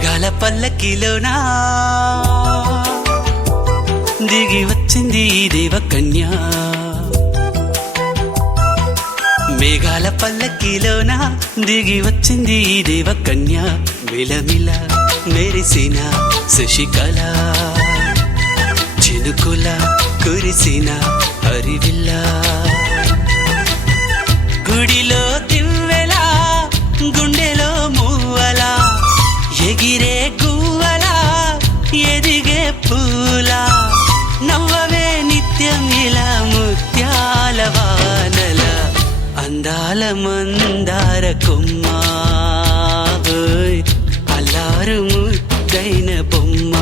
మేఘాల పల్లకిలోనా దిగి వచ్చింది దేవకన్య. మేఘాల పల్లకిలోన దిగి వచ్చింది దేవకన్య. మిలమిల మెరిసిన శశికళ చినుకుల కురిసిన హరివిల్ల. గుడిలో దివ్వెలా గుండెలో మూవలా ఎగిరే గువ్వలా ఎదిగే పూలా. నవ్వవే నిత్యం ఇలా ముత్యాల వానల అందాల మందార కొమ్మ. అల్లారు ముద్దైన బొమ్మ.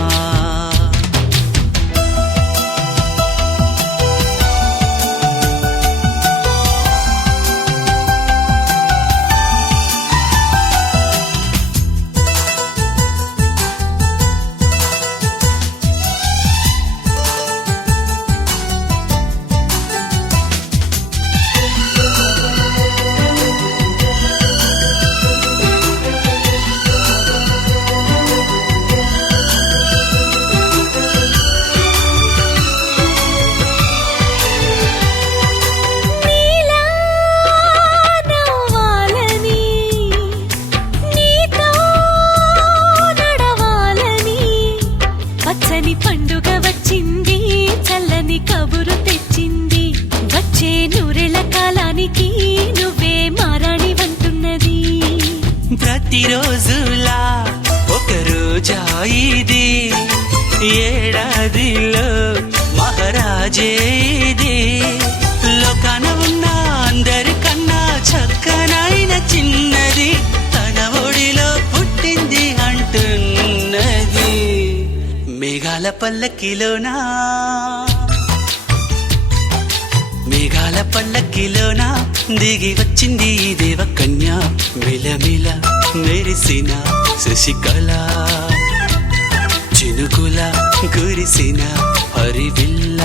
పండుగ వచ్చింది చల్లని కబురు తెచ్చింది. వచ్చే నూరెళ్ళ కాలానికి నువ్వే మారాణి వంటున్నది. ప్రతిరోజులా ఒక రోజా ఇది ఏడాదిలో మహారాజే ఇది. లోకాన ఉన్న అందరికన్నా చక్కనైన చిన్నది తన ఒడిలో పుట్టింది అంటున్నది. మేఘాల పల్లకిలోనా మేఘాల పల్లకిలోనా దిగి వచ్చింది దేవకన్య. మిలమిల మెరిసిన శశికళ చినుకుల కురిసిన హరివిల్ల.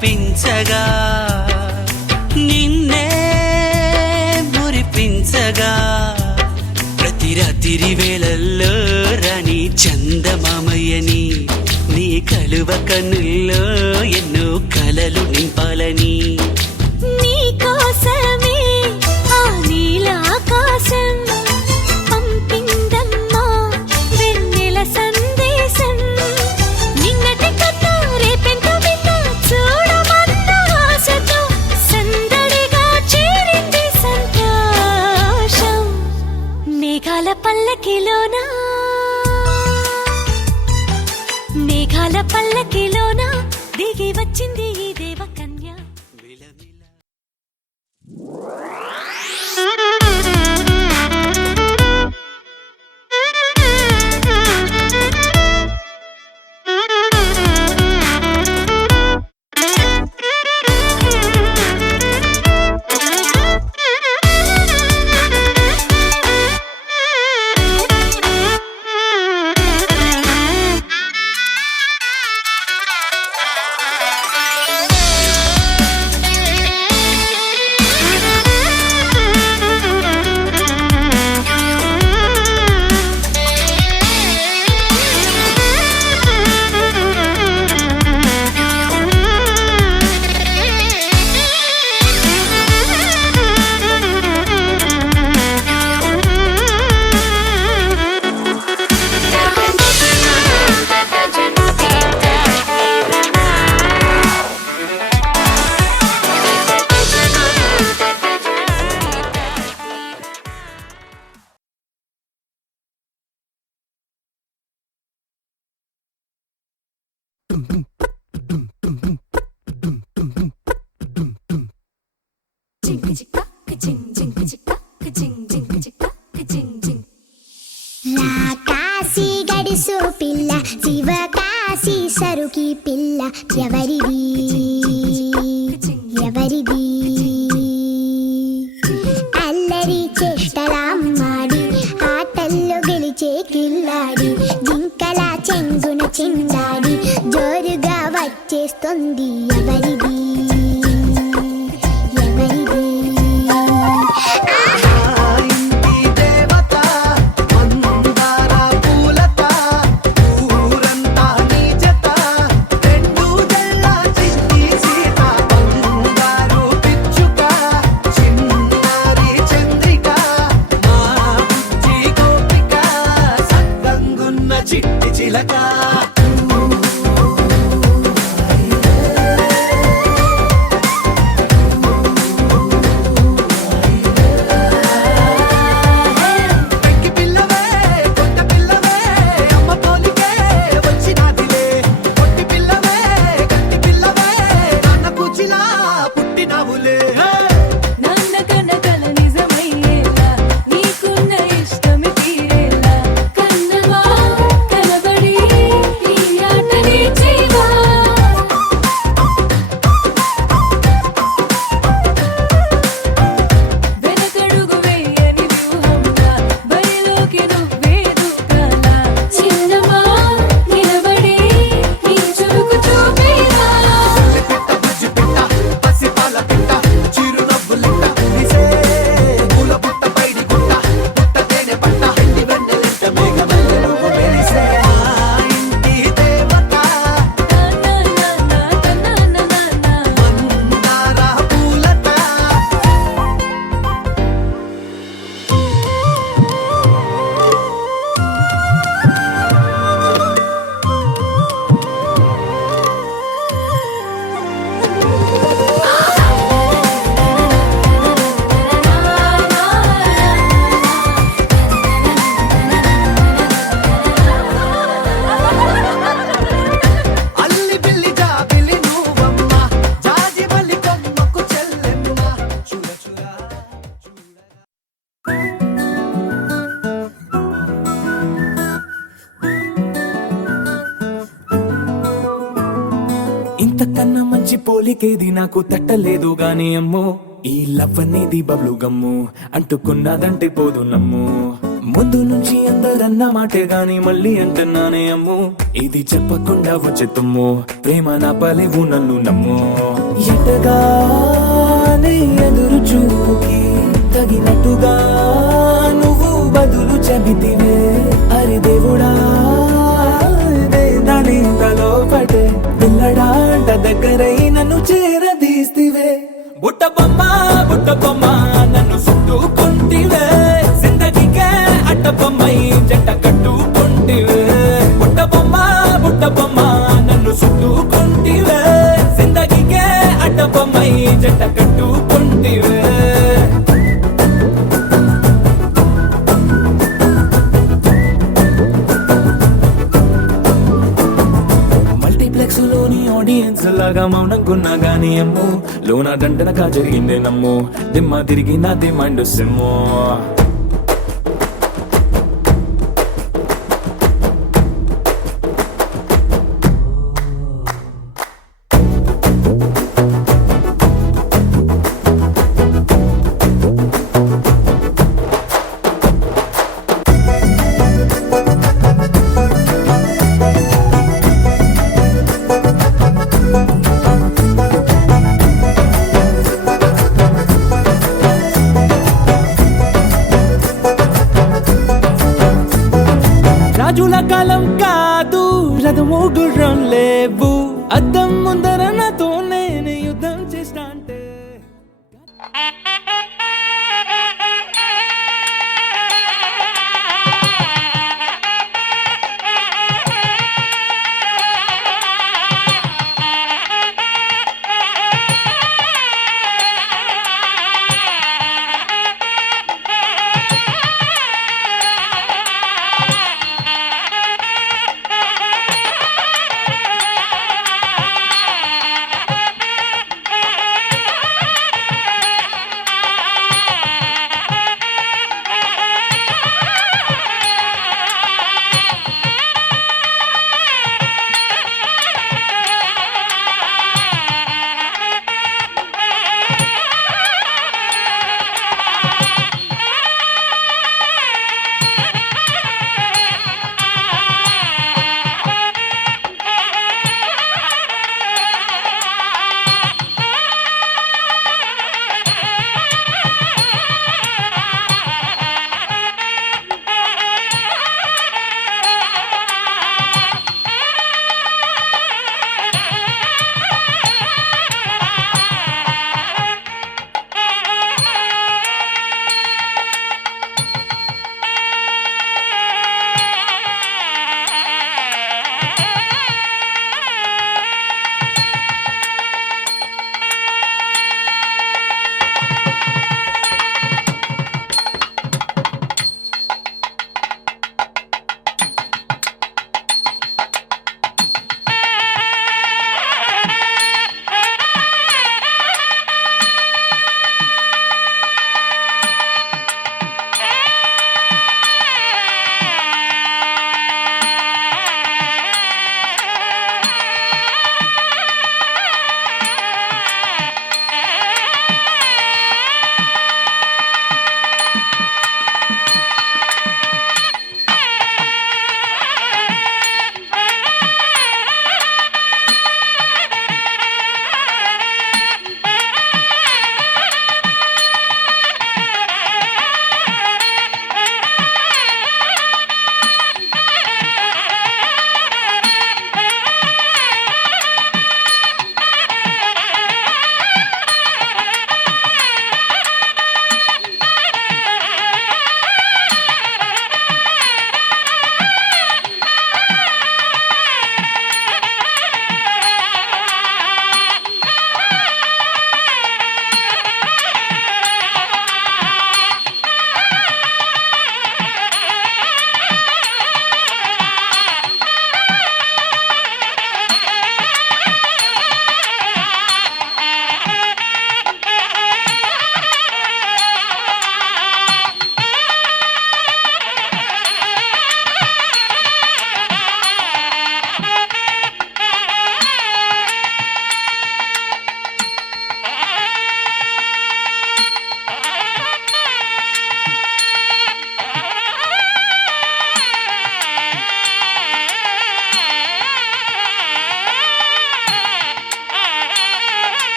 పించగా నిన్నే మురిపించగా ప్రతి రాత్రి వేళల్లో రాణి చందమామయ్యని నీ కలువ కన్నుల్లో ఎన్నో కలలు నింపాలని. నీ కోసమే ఆ నీలాకాశం పంపిందమ్మా వెన్నెల సందేశం. నిన్నటి కథ రేపెంత వింత చూడమన్న ఆశతో సందడిగా చేరింది సంతోషం. మేఘాల పల్లకిలోనా మేఘాల పల్లకిలోనా దిగి వచ్చింది ఈ దేవకన్య. La casi gadi su pilla Sivakasi సరుకి పిల్ల ఎవరిది ఎవరిది అల్లరి చేష్టలామ్మాడి ఆటల్లో గెలిచే కిల్లాడి జింకల చెంగున చిందాడి జోరుగా వచ్చేస్తుంది ఎవరిది ఎవరిది చిట్టి చిలక పెంకి పిల్లవే కొత్త పిల్లవే అమ్మ పోలికే వచ్చినాదిలే కొట్టి పిల్లవే గట్టి పిల్లవే నాన్న కూచిలా పుట్టినావులే నాన్న కనకల నిజమయ్యేలా నీకున్న ఇష్టమి తీరేలా కన్నవా కనబడి ఈ ఆటని చేయవా వెనకడుగు వేయని వ్యూహంలా బరిలోకి నువ్వే దూకాలా చిన్నవా నిలబడి ఈ చురుకు చూపేలా పిట్ట బుజ్జి పిట్ట పసిపాల పిట్ట చిరునవ్వులిట్ట నిసే పూల పుట్ట పైడి గుట్ట పుట్ట తేనె పట్ట ఎండి వెన్నెలిట్ట మేఘమల్లె నువ్వు మెరిసే ఆ ఇంటి దేవత మందార పూలత అల్లి బిల్లి జాబిలి నువ్వమ్మ జాజి మల్లి కొమ్మకు చెల్లెమ్మ చూడ చూడ ఇంతకన్నా మంచి పోలికేది నాకు తట్టలేదు గాని అమ్మో ఈ లవ్ అనేది బబ్లు గమ్ము అంటుకున్నదంటే పోదు నమ్ము ముందు నుంచి అందరన్న మాటే గాని మళ్ళీ అంటున్నానే అమ్ము ఇది చెప్పకుండా వచ్చే తుమ్ము ప్రేమ నా పలేవు నన్ను నమ్ము ఎటగానే ఎదురు చూపుకి తగినట్టుగా నువ్వు బదులు చెబితివే అరి దేవుడా దాని తలో పటే పిల్లడాంట దగ్గరై నన్ను చేరదీస్తివే బుట్ట బొమ్మ నన్ను చుట్టుకుంటివే జిందగీకే అట్ట బొమ్మై జంట కట్టుకుంటివే బుట్ట బొమ్మ నన్ను చుట్టుకుంటివే జిందగీకే అట్ట బొమ్మై జంట కట్టుకుంటివే మల్టీప్లెక్స్ లోని ఆడియన్స్ లాగా మౌనంకున్నా గానీ అమ్ము లోన దండనగా జరిగిందే నమ్ము దిమ్మ తిరిగి నా దిమ్మండు సిమ్ము రాజుల కాలం కాదు రథము గుర్రం లేవు అద్దం ముందర నాతో నేను యుద్ధం చేస్తా అంటే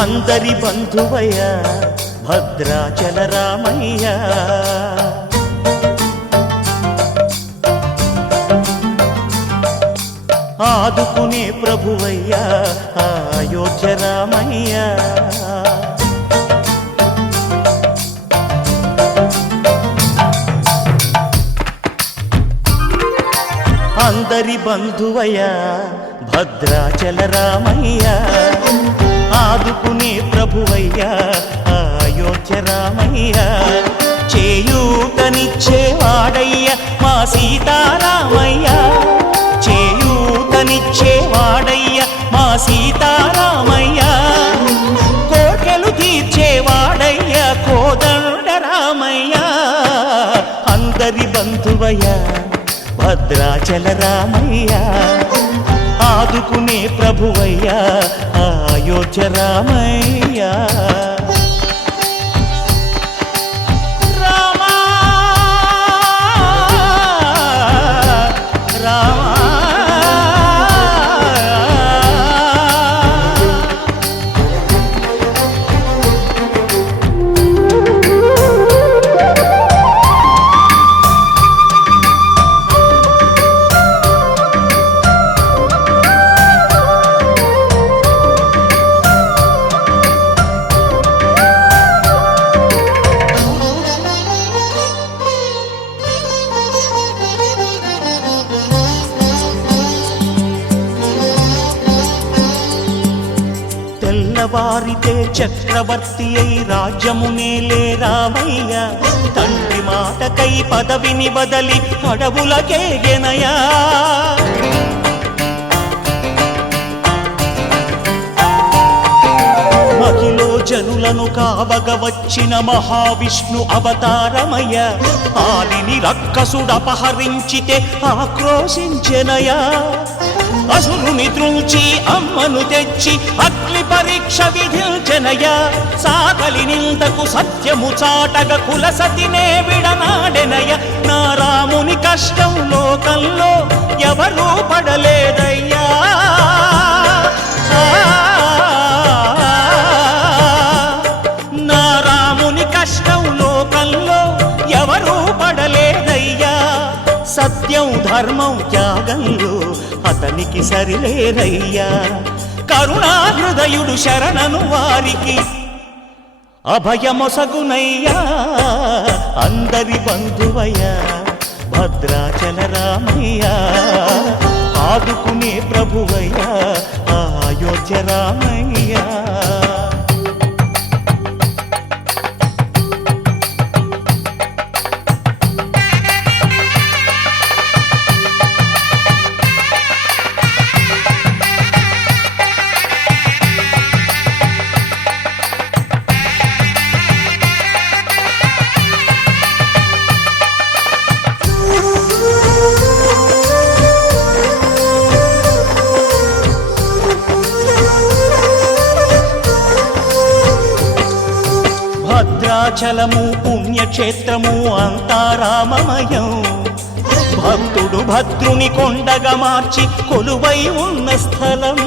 అందరి బంధువయ్య భద్రాచల రామయ్య ఆదుకునే ప్రభువయ్య అయోధ్య రామయ్య అందరి బంధువయ్య భద్రాచల రామయ్య ఆదుకునే ప్రభువయ్య అయోధ్య రామయ్య చేయూతనిచ్చేవాడయ్య మా సీతారామయ్య చేయూతనిచ్చేవాడయ్య మా సీతారామయ్య కోటలు తీర్చేవాడయ్య కోదండ రామయ్య అందరి బంధువయ్య భద్రాచల రామయ్య ఆదుకునే ప్రభువయ్య అయోధ్య రామయ్య రామా రామా తెల్లవారితే చక్రవర్తి అయి రాజ్యమునేలే రామయ్య తండ్రి మాటకై పదవిని బదలి అడవులకేగెనయా మహిలో జనులను కావగ వచ్చిన మహావిష్ణు అవతారమయ్య ఆలిని రక్కసుడపహరించితే ఆక్రోశించెనయా అసురుని త్రుంచి అమ్మను తెచ్చి అగ్ని పరీక్ష విధించెనయ సాకలి నిందకు సత్యము చాటగ కులసతినే విడనాడెనయ నా రాముని కష్టం లోకంలో ఎవరూ పడలేదయ్యా నా రాముని కష్టం లోకంలో ఎవరూ పడలేదయ్యా సత్యం ధర్మం త్యాగంలో అతనికి సరిలేరయ్యా కరుణాహృదయుడు శరణను వారికి అభయమొసగునయ్యా అందరి బంధువయ్య భద్రాచల రామయ్య ఆదుకునే ప్రభువయ్య అయోధ్య రామయ్య భద్రాచలము పుణ్యక్షేత్రము అంతా రామమయం భక్తుడు భద్రుని కొండగా మార్చి కొలువై ఉన్న స్థలం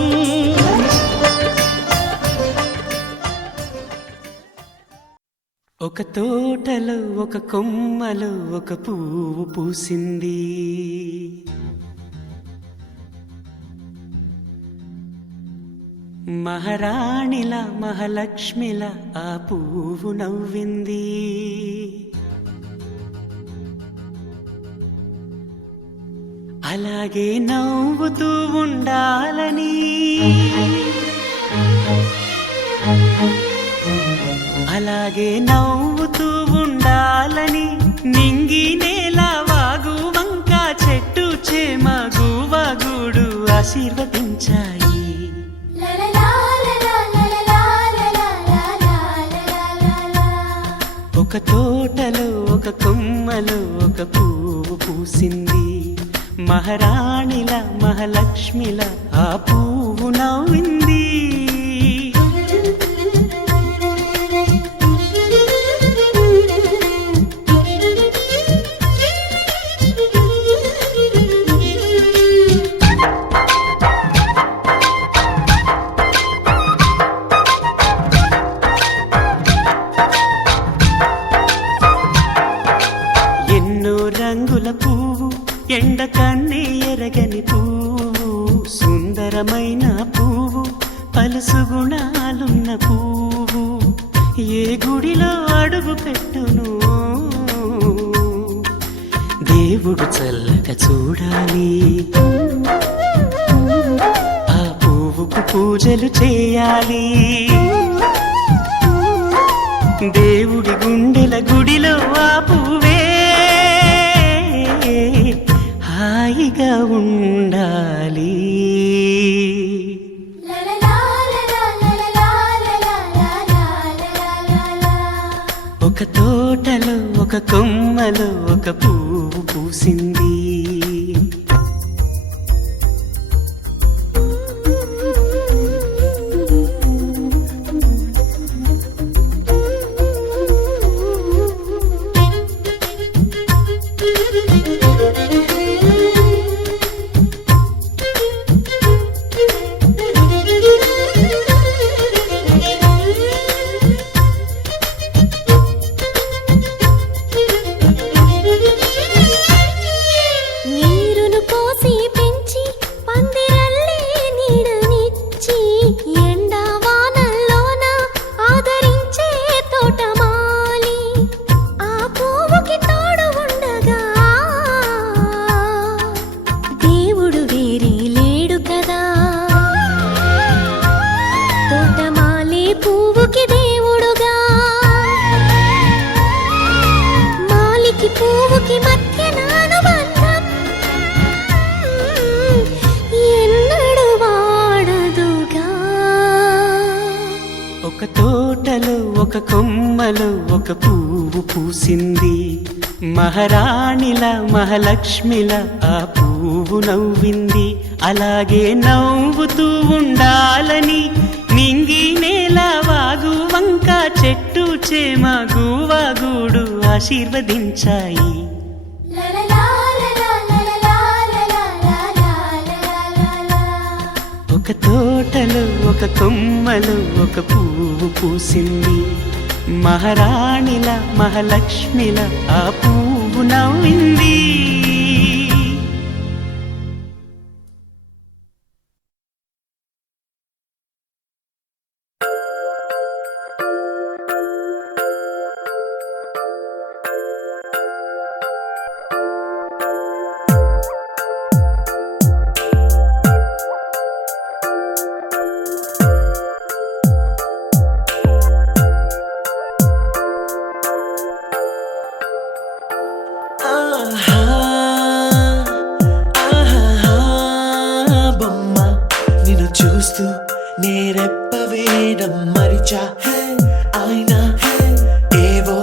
ఒక తోటలో ఒక కొమ్మలో ఒక పువ్వు పూసింది మహారాణిల మహాలక్ష్మిల ఆ పువ్వు నవ్వింది అలాగే నవ్వుతూ ఉండాలని అలాగే నవ్వుతూ ఉండాలని నింగి నేల వాగు వంక చెట్టు చేమ గువగుడు ఆశీర్వదించాయి ఒక తోటలో ఒక కొమ్మలో ఒక పువ్వు పూసింది మహారాణిల మహాలక్ష్మిల ఆ పువ్వు నవ్వింది అందమైన పువ్వు పలుసు గుణాలున్న పువ్వు ఏ గుడిలో అడుగు పెట్టును దేవుడు చల్లగా చూడాలి ఆ పువ్వుకు పూజలు చేయాలి దేవుడి గుండెల గుడిలో ఆ పువ్వే హాయిగా ఉండాలి ఒక తోటలో ఒక కొమ్మలో ఒక పువ్వు పూసింది నీరును పోసి పెంచి పందిరల్లే నీడనిచ్చి ఎండా వానల్లోన ఆదరించే తోటమాలి ఆ పువ్వుకి తోడు ఉండగా దేవుడు వేరే లేడు కదా తోటమాలి పువ్వుకి దేవుడుగా మాలికి పువ్వుకి మధ్య అనుబంధం ఎన్నడు వాడదుగా ఒక తోటలో ఒక కొమ్మలో ఒక పువ్వు పూసింది మహారాణిలా మహాలక్ష్మిలా ఆ పువ్వు నవ్వింది అలాగే నవ్వుతూ ఉండాలని నింగి నేల వాగు వంక చెట్టు చేమ గువాగూడు ఆశీర్వదించాయి ఒక తోటలో ఒక కొమ్మలో ఒక పువ్వు పూసింది మహారాణిల మహాలక్ష్మిల ఆ పువ్వు నవ్వింది బొమ్మ నిన్ను చూస్తూ నేరెప్ప వేయడం మరిచా అయినా ఏవో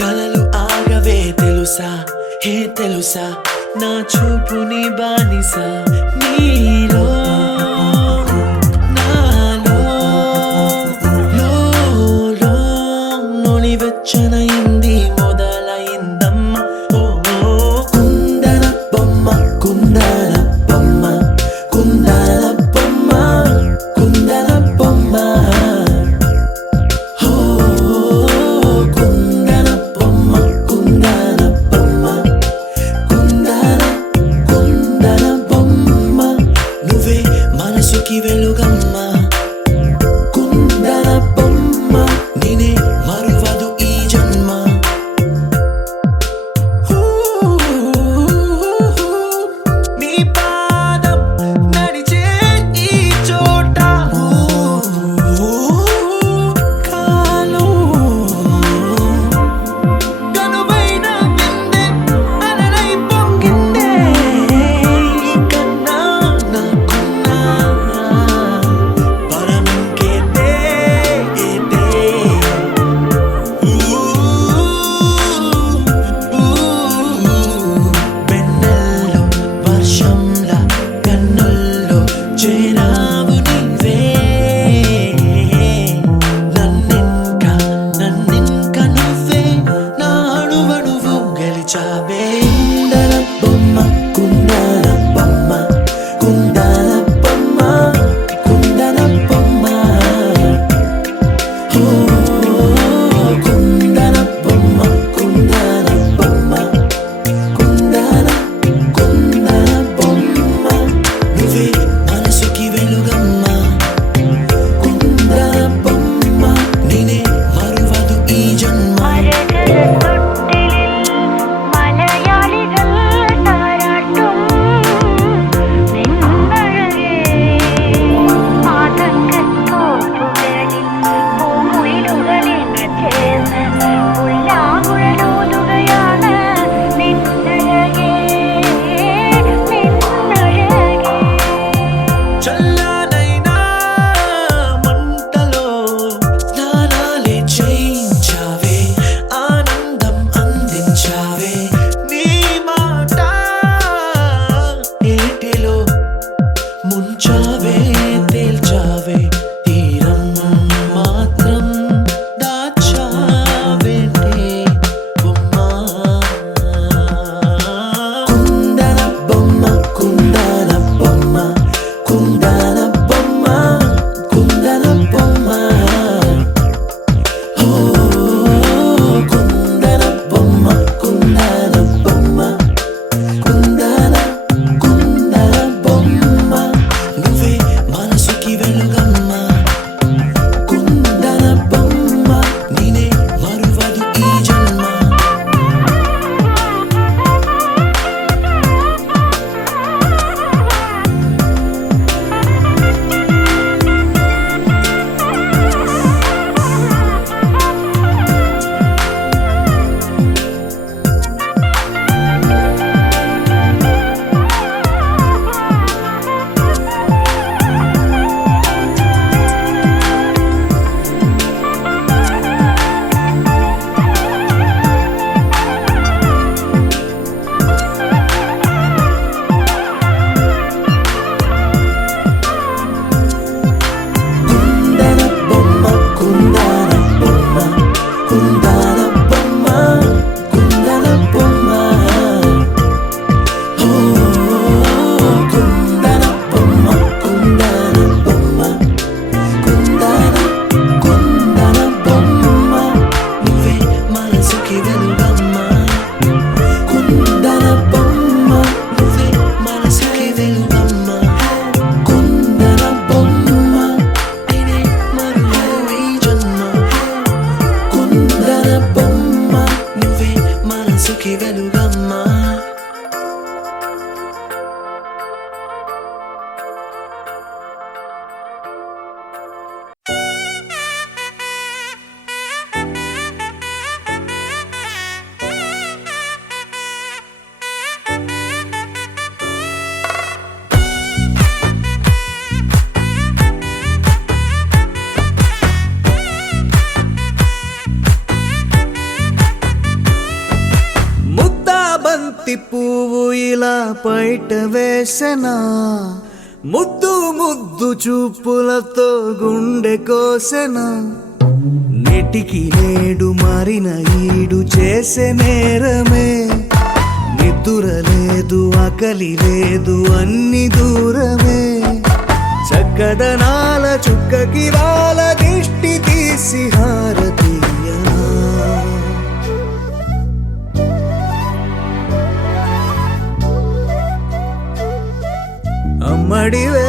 కలలు ఆగవే తెలుసా హే తెలుసా నా చూపుని బానిస నీలో నాలో లో నొలి వెచ్చనైంది మొదలైందమ్మ ఓ కుందన బొమ్మ కుందన బొమ్మ కుందన బొమ్మ కుందన బొమ్మ ఓ కుందన బొమ్మ కుందన బొమ్మ కుందన బొమ్మ నువ్వే మనసుకి వెలుగమ్మ కుందన బొమ్మ నేనే మరువదు ఈ జన్మ నీ పాదం నడిచే ఈ చోట కాలం కనువైన విందే అలలై పొంగిందే కన్నా నాకున్నా ఇలా బయట వేసెనా ముద్దు ముద్దు చూపులతో గుండె కోసెనా నెటికి నేడు మారిన ఈడు చేసే నేరమే నిద్ర లేదు ఆకలి లేదు అన్ని దూరమే చక్కదనాల చుక్కకి వాళ్ళ దిష్టి తీసి హారతీయనా అమ్మడివే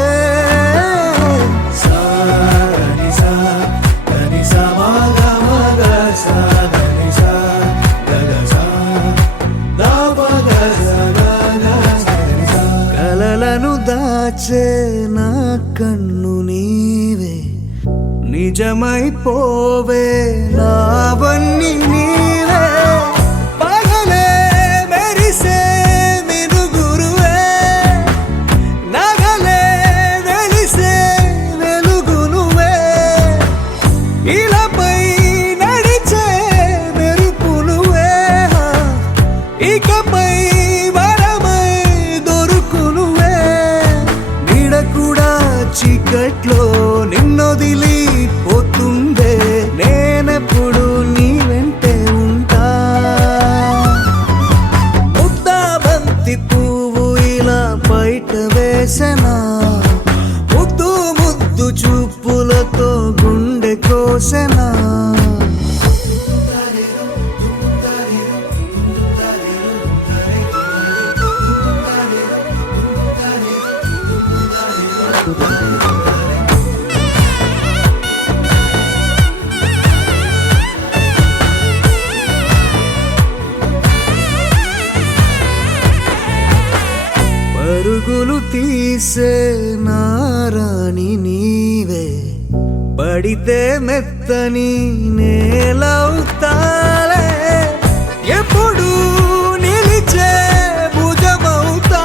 కలలను దాచే నా కన్ను నీవే నిజమైపోవే నావన్నీ నీవే పగలే మెరిసే మినుగురువే నగలే వెలిసే వెలుగు నువ్వే ఇలాపై నడిచే మెరుపు నువ్వే ఇకపై వరమై దొరుకు నువ్వే నీడ కూడా చీకట్లో నిన్నొదిలి పోతుందే నేనెప్పుడు నీ వెంటే ఉంటా ముద్దా బంతి పువ్వు ఇలా బయట వేసెనా ముద్దు ముద్దు చూపులతో గుండె కోసెనా పరుగులు తీసే నారాణి నీవే పడితే మెత్తని నేలవుతాలే ఎప్పుడు నిలిచే భుజమవుతా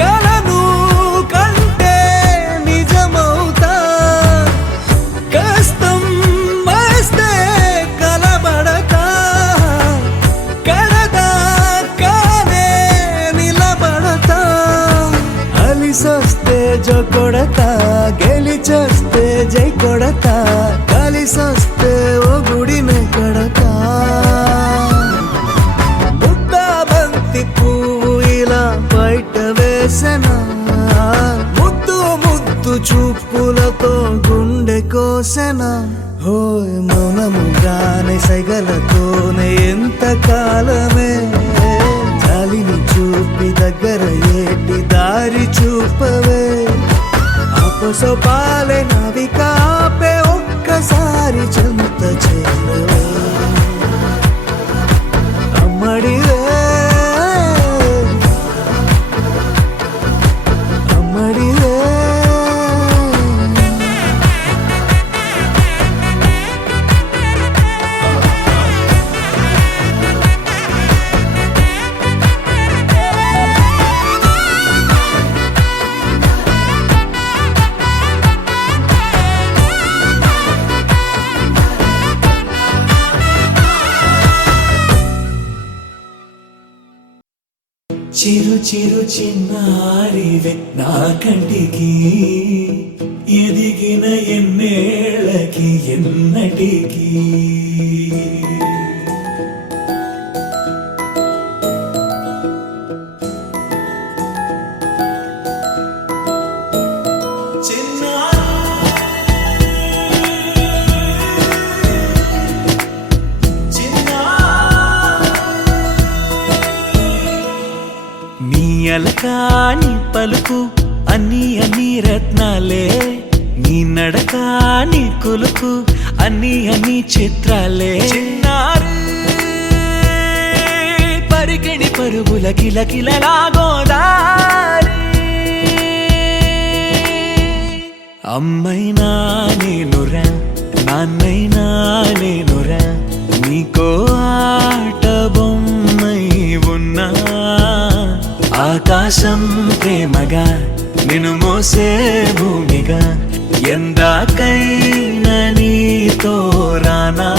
కలను కంటే నిజమవుతా కష్టం వస్తే కలబడతా కడదాకానే నిలబడతా అలిసొస్తే జో కొడతా గెలిచొస్తే జై కొడతా కలిసొస్తే ఓ గుడినే కడతా ముద్దా బంతి పువ్వు ఇలా బయట వేసెనా ముద్దు ముద్దు చూపులతో గుండె కోసెనా హోయ్ మౌనముగానే సైగలతోనే ఎంత కాలమే జాలిని చూపి దగ్గర ఏటి దారి చూపవే అపసోపాలే నవికాపే ఒక్కసారి చెంత చేరవే అమ్మడివే అమ్మడివే చిరు చిరు చిన్నారివే నా కంటికి ఎదిగిన ఎన్నేళ్ళకి ఎన్నటికి అలకాని పలుకు అన్ని అన్ని రత్నాలే నీ నడక నీ కులుకు అన్ని అన్ని చిత్రాలే చిన్నారు పరికిణి పరుగుల కిలకిలలా గోదారి అమ్మైనా నేనురా నాన్నైనా నేనురా నీకో ఆట బొమ్మై ఉన్నా ఆకాశం ప్రేమగా నిన్ను మోసే భూమిగా ఎందాకైనా నీతో రానా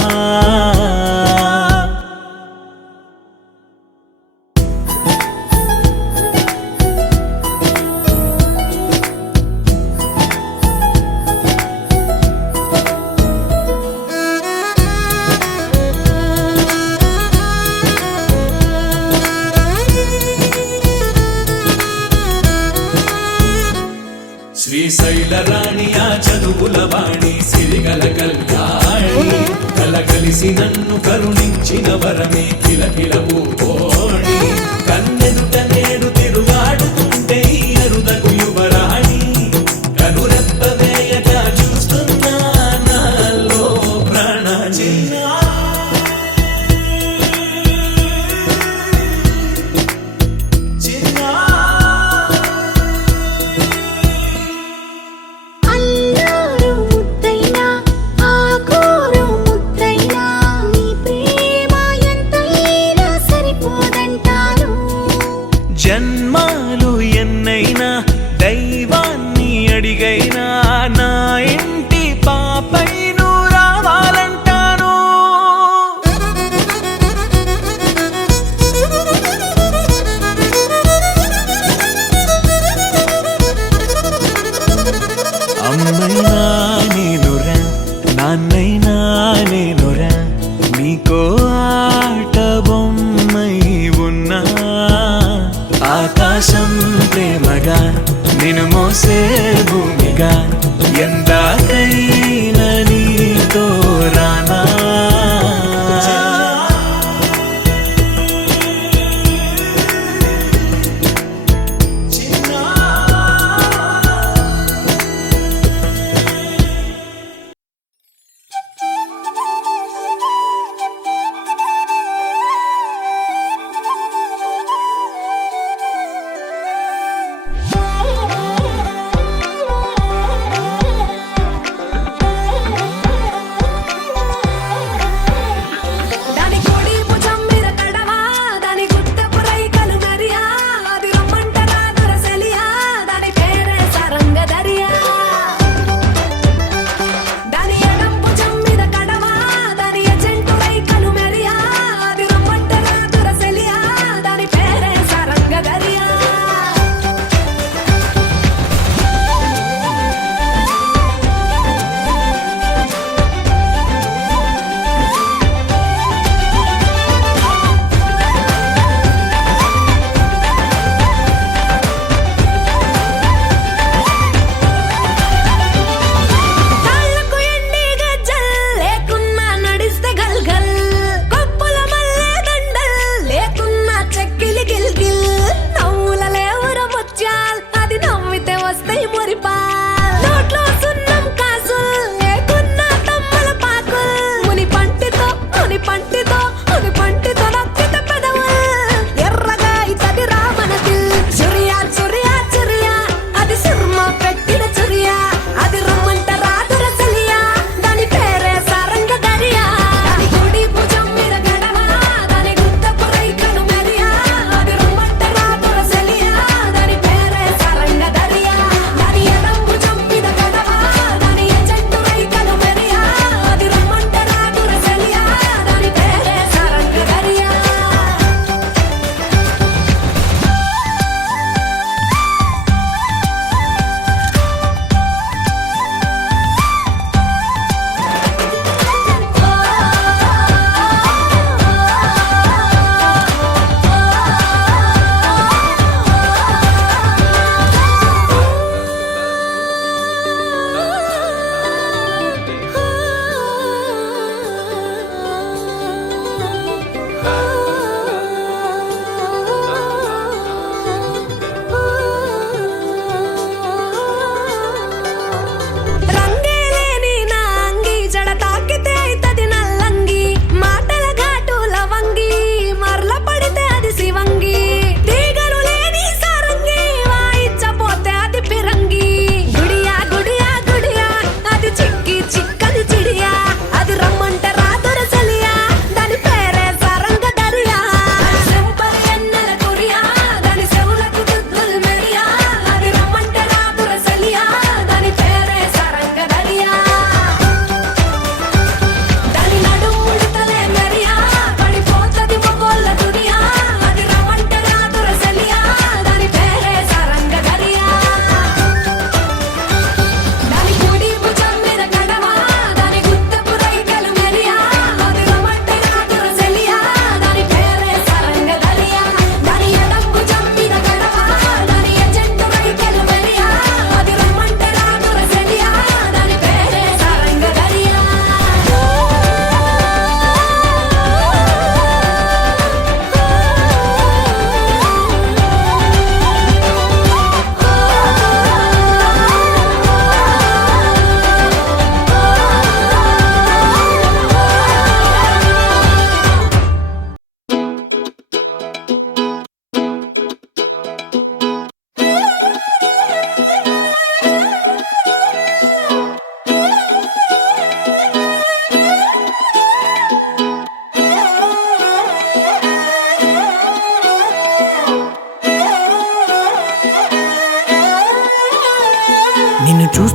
రాణి ఆ చదువుల వాణి సిరిగల కళ్యాణి కలగలిసి నన్ను కరుణించిన వరమే కిలకిల పూకోణి కన్నెదుట నేడు తిరుగాడుతుంటే ఈ అరుదకు యువరాణి కనురెప్ప వేయక చూస్తున్నా నాలో ప్రాణ అల్లారు ముద్దైనా ఆకూరు ముద్దైనా నీ ప్రేమ ఎంతైనా సరిపోదంటాను జన్మాలు ఎన్నైనా దైవాన్ని అడిగైనా నా ఇంటి పాపై నువ్వు రావాలంటాను అమ్మైనా నేనురా నాన్నైనా నేనురా నీకో ఆట బొమ్మై ఉన్నా ఆకాశం ప్రేమగా నిన్ను మోసే భూమిగా ఎందాకైనా నీతో రానా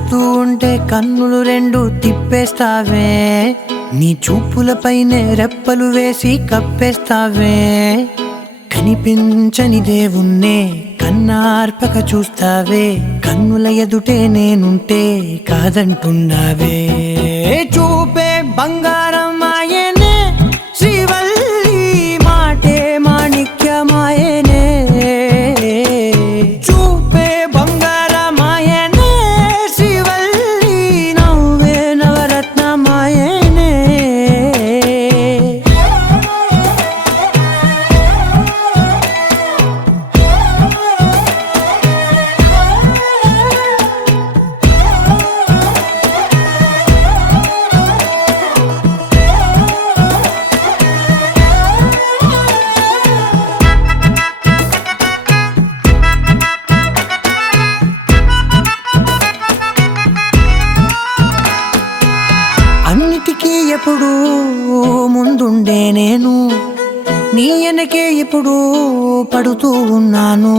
చూస్తూ ఉంటే కన్నులు రెండు తిప్పేస్తావే, నీ చూపులపైనే రెప్పలు వేసి కప్పేస్తావే, కనిపించని దేవుణ్ణే కన్నార్పక చూస్తావే, కన్నుల ఎదుటే నేనుంటే కాదంటున్నావే. చూపే బంగారం ఆయనే శ్రీవల్లి, మాటే మాణిక్యమాయనే. చూపే బంగారమాయనే శ్రీవల్లి, నవ్వే నవరత్నమాయనే. అన్నిటికీ ఎప్పుడు ముందుండే నేను, నీ వెనకే ఎప్పుడు పడుతూ ఉన్నాను,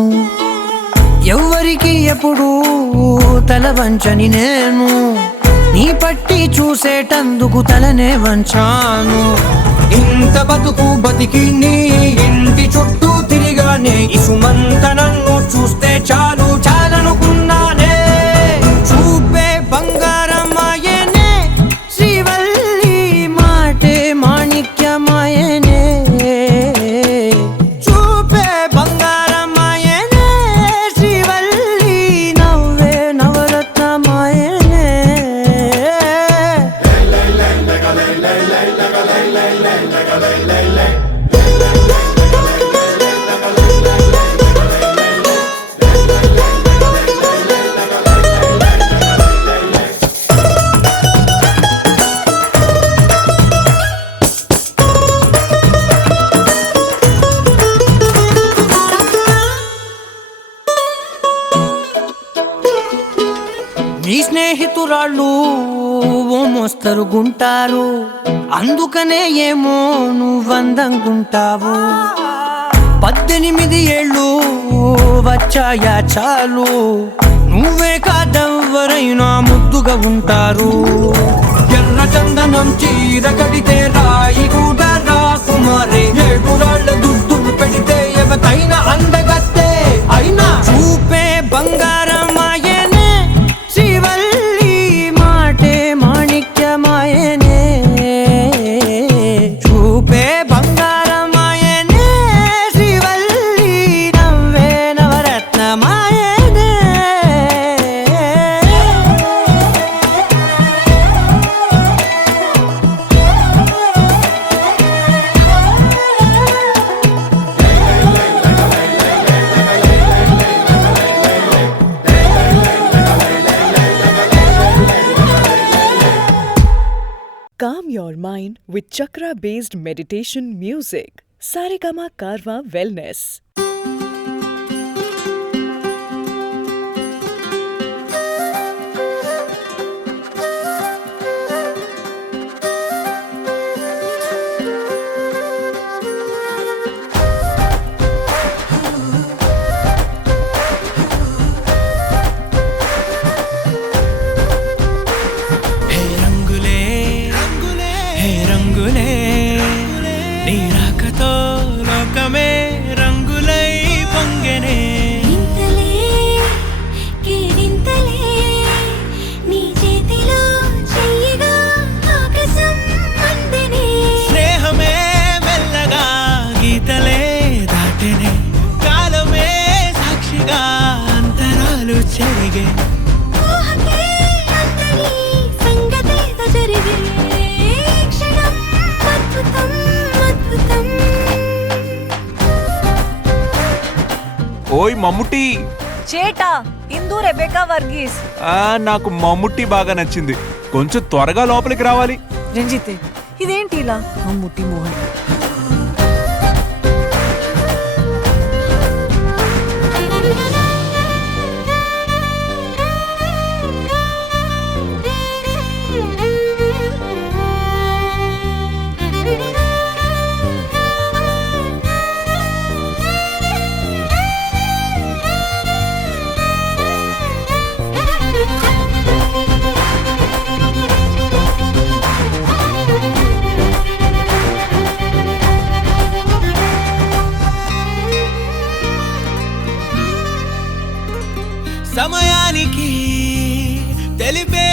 ఎవ్వరికి ఎప్పుడు తల వంచని నేను, నీ పట్టి చూసేటందుకు తలనే వంచాను. ఇంత బతుకు బతికి నీ ఇంటి చుట్టూ తిరిగానే, ఇసుమంత నన్ను చూస్తే చాలు చాలనుకున్నానే. చూపే బంగారమాయనే శ్రీవల్లి, మాటే మాణిక్యమాయనే. చూపే బంగారమాయనే శ్రీవల్లి, నవ్వే నవరత్నమాయనే. నీ స్నేహితురాళ్ళు ఓ మోస్తరు గుంటారు, అందుకనే ఏమో నువ్వందంగుంటావు. 18 ఏళ్ళు వచ్చాయా చాలు, నువ్వే కాదెవ్వరైనా ముద్దుగా ఉంటారు. ఎర్ర చందనం చీర కడితే రాయి కూడా రాకుమారే, 7 రాళ్ళ దుద్దులు పెడితే ఎవతైనా అందగత్తే అయినా. చూపే బంగారమాయనే శ్రీవల్లి, మాటే మాణిక్యమాయనే. చూపే బంగారమాయనే శ్రీవల్లి, నవ్వే నవరత్నమాయనే. Calm your mind with chakra-based meditation music. Saregama Karwa Wellness. హే రంగులే హే రంగులే, నీ రాకతో లోకమే రంగులై పొంగెనే. వింతలే కేరింతలే, నీ చేతిలో చెయ్యగా ఆకాశం అందెనే. స్నేహమే మెల్లగా గీతలే దాటెనే, కాలమే సాక్షిగా అంతరాలు చెరిగే. ఊహకే అందని సంగతేదో జరిగే, క్షణం అద్భుతం అద్భుతం. ఓయ్ మమ్ముట్టి. చేటా ఇందు రెబెకా వర్గీస్. నాకు మమ్ముట్టి బాగా నచ్చింది, కొంచెం త్వరగా లోపలికి రావాలి. రంజితే ఇదేంటి ఇలా? మమ్ముట్టి మోహన్.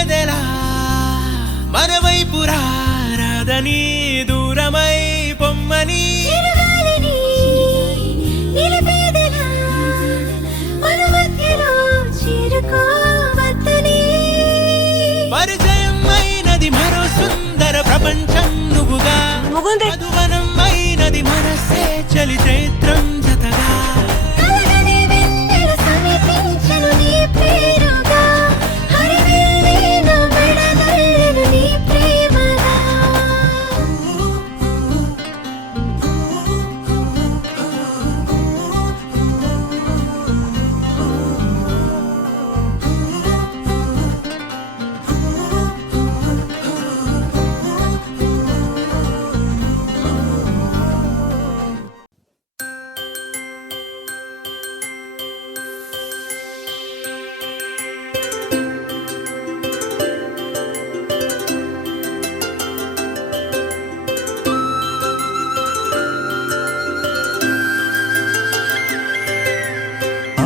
ఎదెలా మన వైపు రాదని దూరమై పొమ్మని చిరుగాలిని నిలిపేదెలా మన మధ్యలో చేరుకోవద్దని పరిచయం అయినది మరో సుందర ప్రపంచం నువ్వుగా ముగుందే. మధువనం అయినది మనసే చలి చైత్రం జతగా కలగని వెన్నెల సమీపించను నీ పేరుగా హరివిల్లే నా మెడదల్లెను నీ ప్రేమగా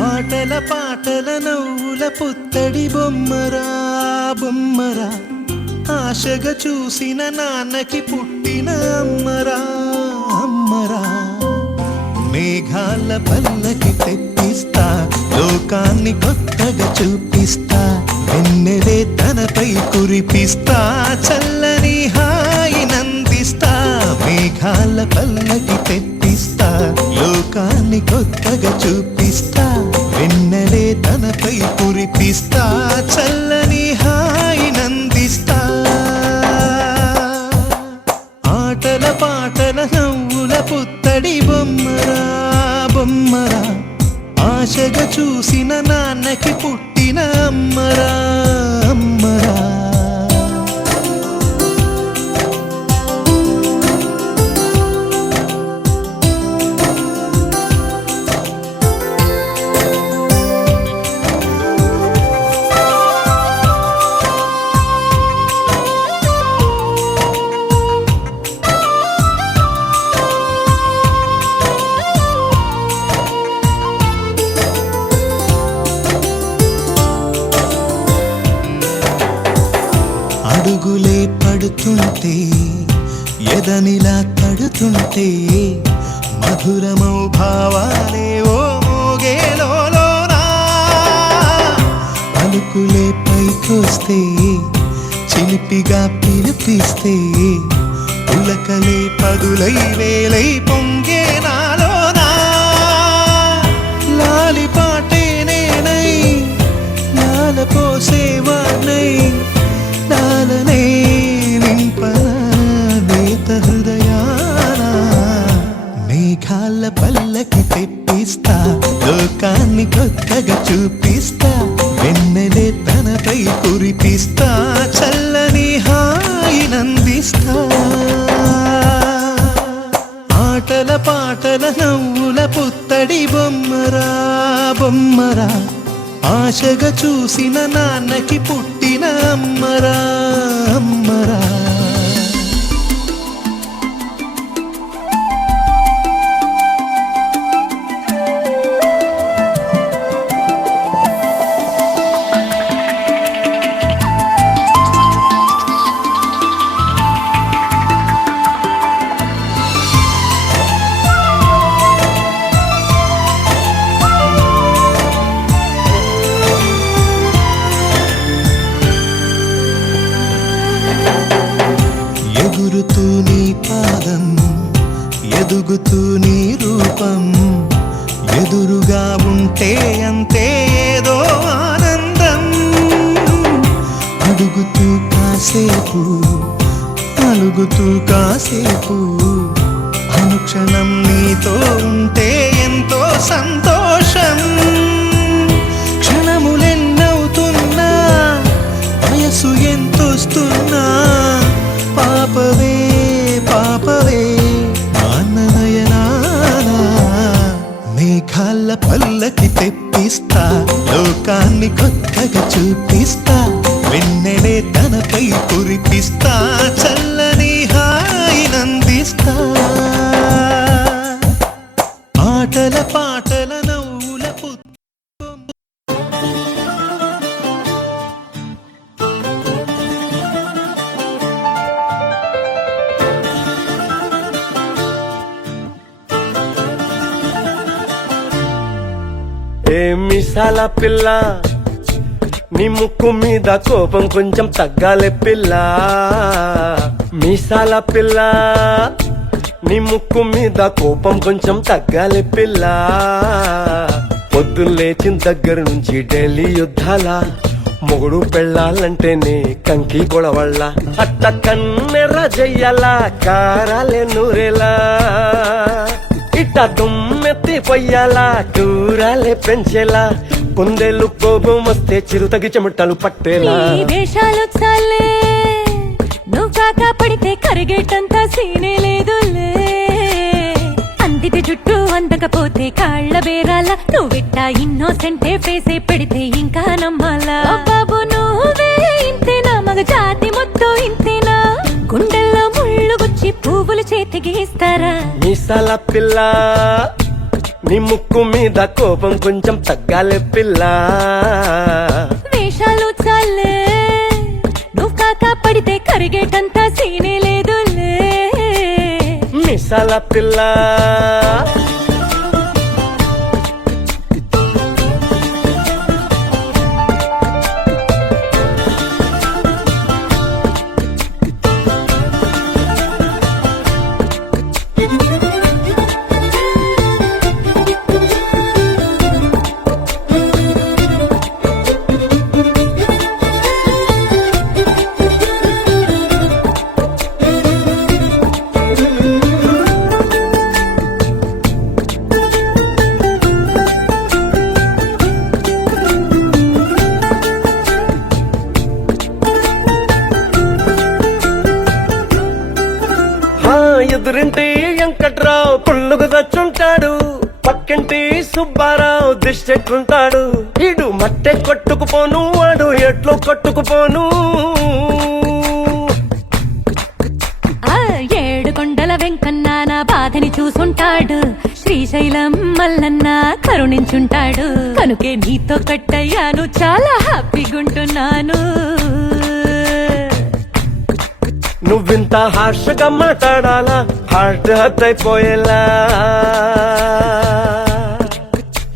ఆటల పాటల నవ్వుల పుత్తడి బొమ్మరా బొమ్మరా ఆశగా చూసిన నాన్నకి పుట్టిన అమ్మరా అమ్మరా మేఘాల పల్లకి తెప్పిస్తా లోకాన్ని కొత్తగా చూపిస్తా వెన్నెలే తనపై కురిపిస్తా చల్లని హాయి నందిస్తా మేఘాల పల్లకి తెప్పిస్తా లోకాన్ని కొత్తగా చూపిస్తా వెన్నెలే తనపై కురిపిస్తా చల్లని హాయి నందిస్తా ఆటల పాటల నవ్వుల పుత్తడి బొమ్మరా బొమ్మరా ఆశగా చూసిన నాన్నకి పుట్టిన అమ్మరా అమ్మరా అడుగులే పడుతుంటే ఎదనిలా తడుతుంటే మధురమౌ భావాలే ఓ మోగేలోనా పలుకులే పైకొస్తే చిలిపిగా పిలిపిస్తే ఉలకలే పదులై వేలై పొంగే నాలోనా లాలి పాటే నేనై లాల పోసేవాణ్ణై నాలనే నింపనా నేత హృదయాన మేఘాల పల్లకి తెప్పిస్తా లోకాన్ని కొత్తగా చూపిస్తా వెన్నెలే తనపై కురిపిస్తా చల్లని హాయి నందిస్తా ఆటల పాటల నవ్వుల పుత్తడి బొమ్మరా బొమ్మరా ఆశగా చూసిన నాన్నకి పుట్టిన అమ్మరా అమ్మరా ఎగురుతూ నీ పాదం ఎదుగుతూ నీ రూపం ఎదురుగా ఉంటే అంతే ఏదో ఆనందం అడుగుతూ కాసేపు అలుగుతూ కాసేపు అనుక్షణం నీతో ఉంటే ఎంతో సంతోషం క్షణములెన్నవుతున్నా వయసు ఎంతొస్తున్నా పాపవే పాపవే నయనానా మేఘాల పల్లకి తెప్పిస్తా లోకాన్ని కొత్తగా చూపిస్తా వెన్నెలే తనపై కురిపిస్తా చల్లని హాయి నందిస్తా ఆటల పాటల నవ్వుల మీసాల పిల్ల నీ ముక్కు మీద కోపం కొంచెం తగ్గాలి పిల్ల మీసాల పిల్ల నీ ముక్కు మీద కోపం కొంచెం తగ్గాలి పిల్ల పొద్దున్న లేచిన దగ్గర నుంచి ఢిల్లీ యుద్ధాల మొగుడు పెళ్ళాలంటేనే కంకి గొడవళ్ళ అట్ట కన్నెర్ర చెయ్యాల కారాలే నూరేలా ఇట్ట దుమ్మెత్తి పొయ్యాలా కూరాలే పెంచేలా కొందేళ్ళు కోపం వస్తే చిరుతగి చెమటలు పట్టేలా వేషాలు చాలే నువ్వు కాక పడితే కరిగేటంత సీనే లేదులే అందితే జుట్టు అందకపోతే కాళ్ళ బేరాల నువ్విట్ట ఇన్నోసెంటే ఫేసే పెడితే ఇంకా నమ్మాలా బాబు నువ్వే ఇంతేనా మగ జాతి మొత్తం ఇంతేనా గుండెల్లో ముళ్ళు గుచ్చి పువ్వులు చేతికి ఇస్తారా మీసాల పిల్ల నీ ముక్కు మీద కోపం కొంచెం తగ్గాలి పిల్ల వేషాలు చాలే నువ్వు కాక పడితే కరిగేటంత సీనే లేదులే మీసాల పిల్ల ఎదురింటి వెంకట్రావు పుల్లుకు దచ్చుంటాడు పక్కింటి సుబ్బారావు దిష్టెట్లుంటాడు ఈడు మట్టె కొట్టుకుపోను వాడు ఎట్లు కొట్టుకుపోను ఏడు కొండల వెంకన్న నా బాధని చూసుంటాడు శ్రీశైలం మల్లన్న కరుణించుంటాడు కనుకే నీతో కట్టయ్యాను చాలా హ్యాపీగుంటున్నాను నువ్వింత హార్షగా మాట్లాడాలా హార్ట్ హర్ట్ అయిపోయేలా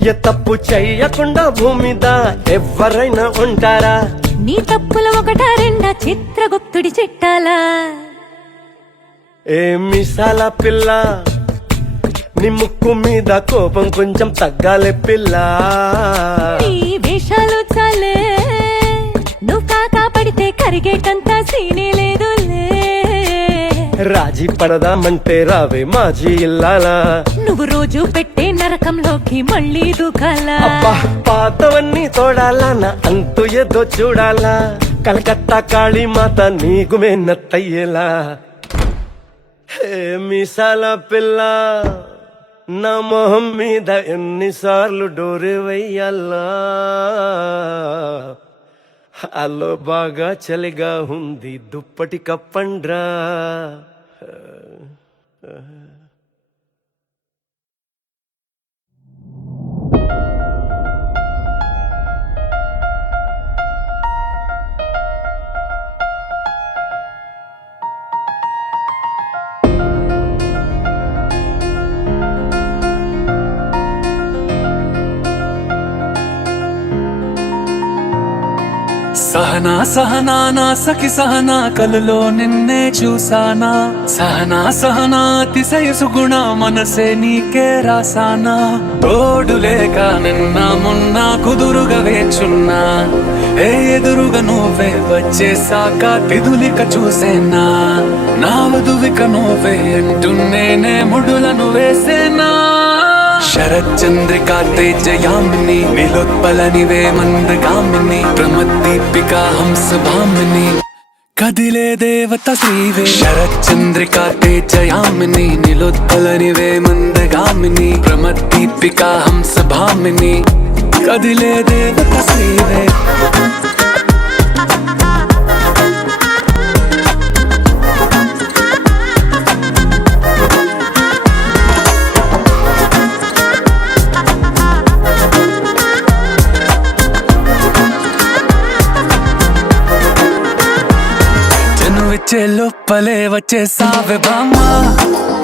ఏ తప్పు చెయ్యకుండా భూమిద ఎవరైనా ఉంటారా నీ తప్పులు ఒకటా రెండా చిత్రగుప్తుడి చిట్టాలా ఏ మీసాల పిల్ల నీ ముక్కు మీద కోపం కొంచెం తగ్గాలి పిల్ల నీ వేషాలు చాలే నువ్వు కాక పడితే కరిగేటంత సీనే లేదులే రాజీ పడదామంటే రావే మాజీ ఇల్లాలా నువ్వు రోజు పెట్టే నరకంలోకి మళ్ళీ దూకాలా అబ్బా పాతవన్నీ తోడాలా నా అంతు ఏదో చూడాలా కలకత్తా కాళీమాత నీకు మెన్నత్తయ్యేలా హే మీసాల పిల్ల నా మొహం మీద ఎన్నిసార్లు డోరే వెయ్యాలా అల్లో బాగా చలిగా ఉంది దుప్పటి కప్పండ్రా సహనా సహనా నా సఖి సహనా కలలో నిన్నే చూసానా సహనా సహనా అతిశయ సుగుణ మనసే నీకే రాసానా తోడు లేక నిన్న మొన్న కుదురుగా వేచున్నా ఏ ఎదురుగా నువ్వే వచ్చేసాక తిదులిక చూసేనా నా వధువిక నువ్వే అంటున్నేనే ముడులను వేసేనా శరచంద్రికా తేజయామిని నిలోత్పలనివే మందగామిని ప్రమద్దీపికా హంస భామిని కదిలే దేవత శ్రీవే శరచంద్రికా తేజయామిని నిలోత్పలనివే మందగామిని ప్రమద్దీపికా హంస భామిని కదిలే దేవత శ్రీవే లోపలే వచ్చేసావే బామ్మా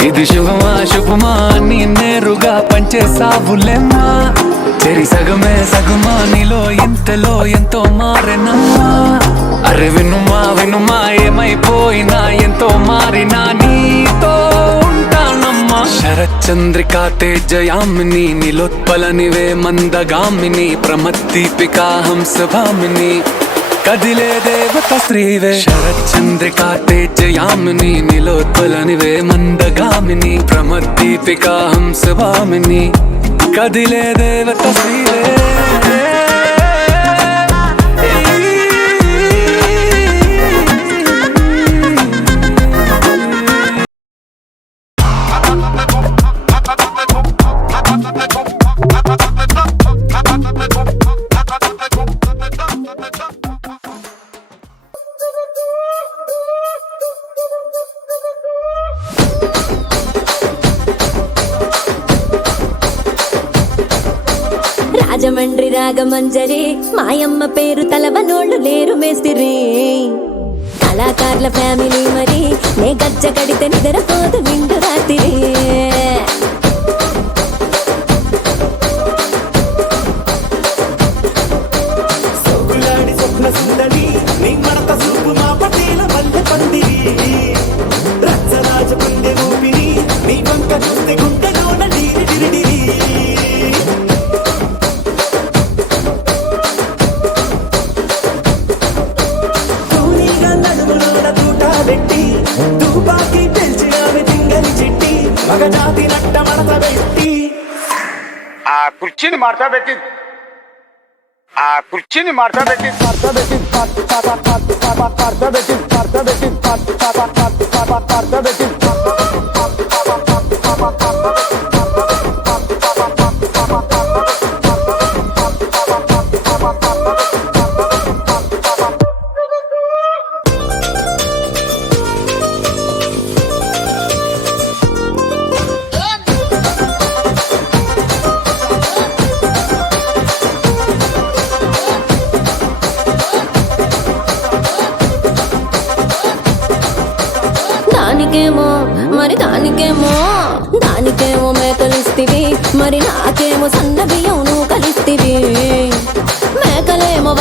ఇది శుభమా శుభమా నీ నేరుగా పంచేసావులేమ్మా చెరి సగమే సగమా నీలో ఎంతలో ఎంతో మారెనమ్మా అరే వినుమా వినుమా ఏమైపోయినా ఎంతో మారినా నీతో ఉంటానమ్మా శరచంద్రికా తేజయామిని నిలోత్పలనివే మందగామిని ప్రమద్దీపికా హంసభామిని కదిలే దేవత స్త్రీవే శరచంద్రికా తేజయామిని నిలోత్పలనివే మందగామిని ప్రమద్దీపికా హంసభామిని కదిలే దేవత స్త్రీవే రాజమండ్రి రాగమంజరి మాయమ్మ పేరు తలవనోళ్ళు లేరు మేస్తిరి కళాకారుల ఫ్యామిలీ మరి నే గజ్జ కడితే నిద్రపోదు నిండు రాత్రి సోగులాడి స్వప్న సుందరి నీ మడత సూపు మా పటేల మల్లె పందిరి రచ్చరాజ పందె ఊపిరి నీ వంక చూస్తే గుంటలోన డీరి డిరిడిరి కూనీగా నడుములోన తూట పెట్టి తుపాకి పెంచినావి తింగని చిట్టి మగజాతి నట్ట మడత పెట్టి ఆ కుర్చీని మార్తా పెట్టి ఆ కుర్చీని మార్తా పెట్టి దానికేమో మేకలిస్తివి మరి నాకేమో సన్న బియ్యం నువ్వు కలిస్తివి మేకలేమో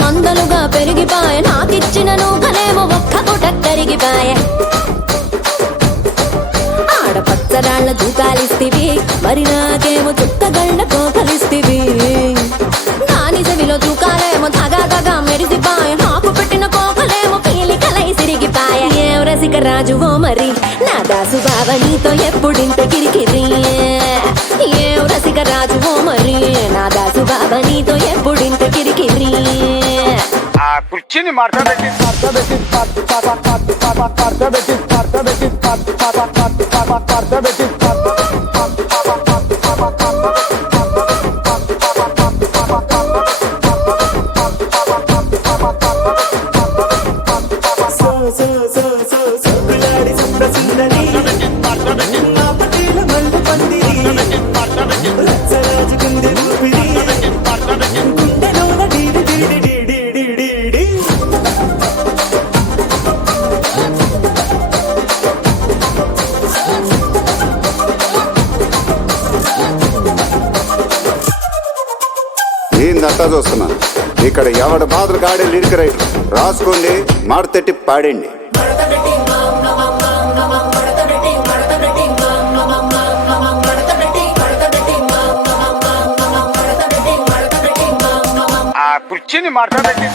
మందలుగా పెరిగిపాయ నాకిచ్చిన నూకలేమో ఒక్క పూట కరిగిపాయ ఆడపచ్చరాళ్ళ దూకాలిస్తివి మరి నాకేమో చుక్కగళ్ళ కోకలిస్తివి దాని చెవిలో దూకాలేమో తగా మెరిసిపాయ నాకు పెట్టిన కోకలేమో పీలికలై సిరిగిపాయ ఏం రసిక రాజువో మరి నా దాసు బావ నీతో ఎప్పుడింత కిరికిరి ఏం రసిక రాజువో మరి నా దాసు బావ నీతో ఎప్పుడింత కిరికిరి ఆ కుర్చీని మార్తా పెట్టి సోగులాడి స్వప్న సుందరి మా పటేల మల్లె పందిరి రచ్చరాజ పందె ఊపిరి గుండెలోన డీడి డీడి డీడి డీడి డీ నేనంతా చూస్తున్నా ఇక్కడ ఎవడ బాధలు కాడే లిరిక్ రైటర్ రాసుకోండి మాడతెట్టి పాడండి ఆ కుర్చీని మార్తా పెట్టి